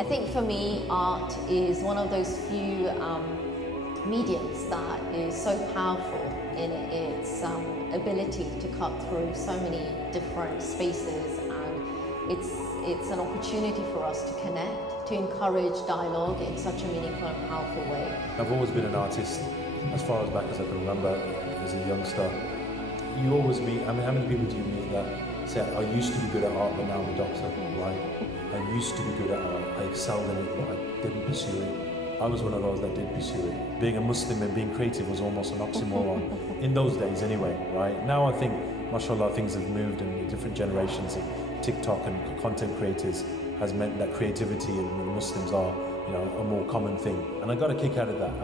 I think for me, art is one of those few mediums that is so powerful in its ability to cut through so many different spaces, and it's an opportunity for us to connect, to encourage dialogue in such a meaningful and powerful way. I've always been an artist as far as back as I can remember as a youngster. You always meet, I mean, how many people do you meet that say, I used to be good at art, but now I'm a doctor, right? I used to be good at art, I excelled in it, but I didn't pursue it. I was one of those that did pursue it. Being a Muslim and being creative was almost an oxymoron, in those days anyway, right? Now I think, mashallah, things have moved, and different generations of TikTok and content creators has meant that creativity and Muslims are, you know, a more common thing. And I got a kick out of that,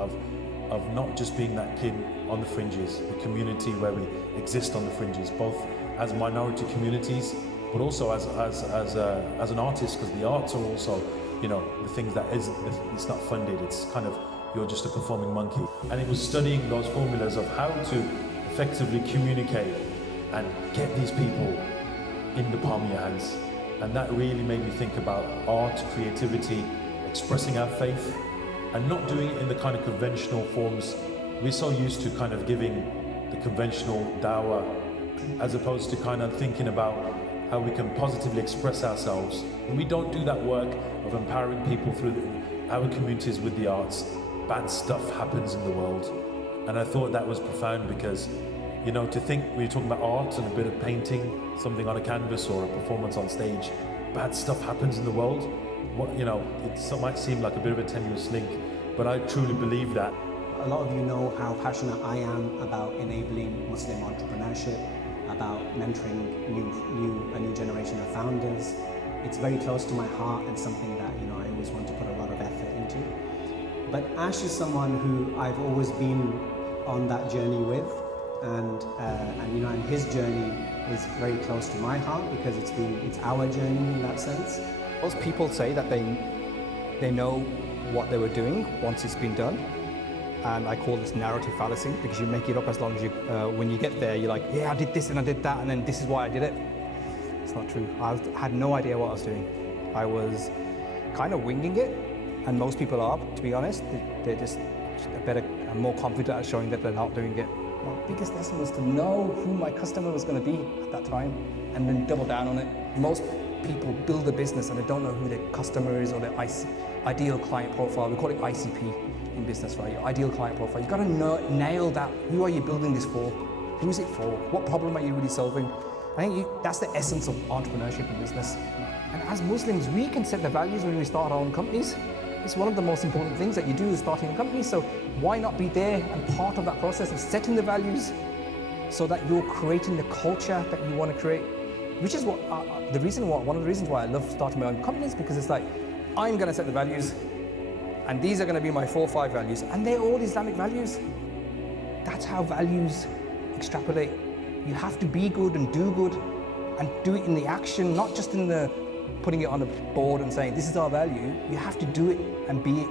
of not just being that kid on the fringes, the community where we exist on the fringes, both as minority communities, but also as an artist, because the arts are also, you know, the things that it's not funded, it's kind of, you're just a performing monkey. And it was studying those formulas of how to effectively communicate and get these people in the palm of your hands. And that really made me think about art, creativity, expressing our faith, and not doing it in the kind of conventional forms. We're so used to kind of giving the conventional dawah, as opposed to kind of thinking about how we can positively express ourselves. When we don't do that work of empowering people through our communities with the arts, bad stuff happens in the world. And I thought that was profound, because, you know, to think when you're talking about art and a bit of painting, something on a canvas or a performance on stage, bad stuff happens in the world. What, you know, it might seem like a bit of a tenuous link, but I truly believe that. A lot of you know how passionate I am about enabling Muslim entrepreneurship, about mentoring a new generation of founders. It's very close to my heart and something that, you know, I always want to put a lot of effort into. But Ash is someone who I've always been on that journey with, and you know, and his journey is very close to my heart, because it's our journey in that sense. Most people say that they know what they were doing once it's been done, and I call this narrative fallacy, because you make it up as long as you, when you get there, you're like, yeah, I did this and I did that, and then this is why I did it. It's not true. I had no idea what I was doing. I was kind of winging it, and most people are, to be honest. They're just better and more confident at showing that they're not doing it. My biggest lesson was to know who my customer was going to be at that time, and then double down on it. Most people build a business and they don't know who their customer is, or their ideal client profile. We call it ICP in business, right? Your ideal client profile. You've got to nail that. Who are you building this for? Who is it for? What problem are you really solving? I think that's the essence of entrepreneurship in business. And as Muslims, we can set the values when we start our own companies. It's one of the most important things that you do is starting a company. So why not be there and part of that process of setting the values, so that you're creating the culture that you want to create? Which is what one of the reasons why I love starting my own companies, because it's like, I'm going to set the values, and these are going to be my 4 or 5 values, and they're all Islamic values. That's how values extrapolate. You have to be good and do it in the action, not just in the putting it on a board and saying, this is our value. You have to do it and be it.